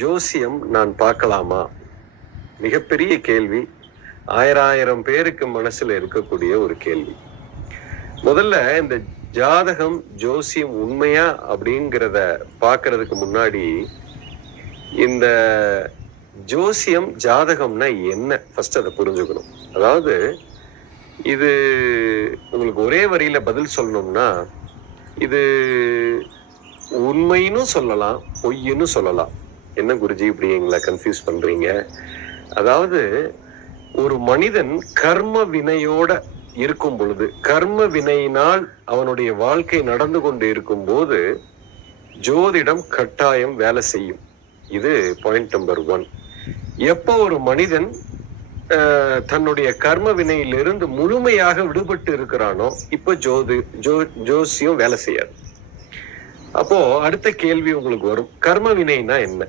ஜோசியம் நான் பார்க்கலாமா? மிகப்பெரிய கேள்வி. ஆயிரம் பேருக்கு மனசுல இருக்கக்கூடிய ஒரு கேள்வி. முதல்ல இந்த ஜாதகம், ஜோசியம் உண்மையா அப்படிங்கிறத பார்க்கறதுக்கு முன்னாடி, இந்த ஜோசியம், ஜாதகம்னா என்ன? ஃபர்ஸ்ட் அதை புரிஞ்சுக்கணும். அதாவது இது உங்களுக்கு ஒரே வரியில பதில் சொல்லணும்னா, இது உண்மைன்னு சொல்லலாம், பொய்ன்னு சொல்லலாம். என்ன குருஜி இப்படி எங்களை கன்ஃபியூஸ் பண்றீங்க? அதாவது ஒரு மனிதன் கர்ம வினையோட இருக்கும் பொழுது, கர்ம வினையினால் அவனுடைய வாழ்க்கை நடந்து கொண்டு இருக்கும் போது ஜோதிடம் கட்டாயம் வேலை செய்யும். இது பாயிண்ட் நம்பர் 1. எப்போ ஒரு மனிதன் தன்னுடைய கர்ம வினையிலிருந்து முழுமையாக விடுபட்டு இருக்கிறானோ, இப்ப ஜோசியம் வேலை செய்யாது. அப்போ அடுத்த கேள்வி உங்களுக்கு வரும், கர்ம வினைனா என்ன?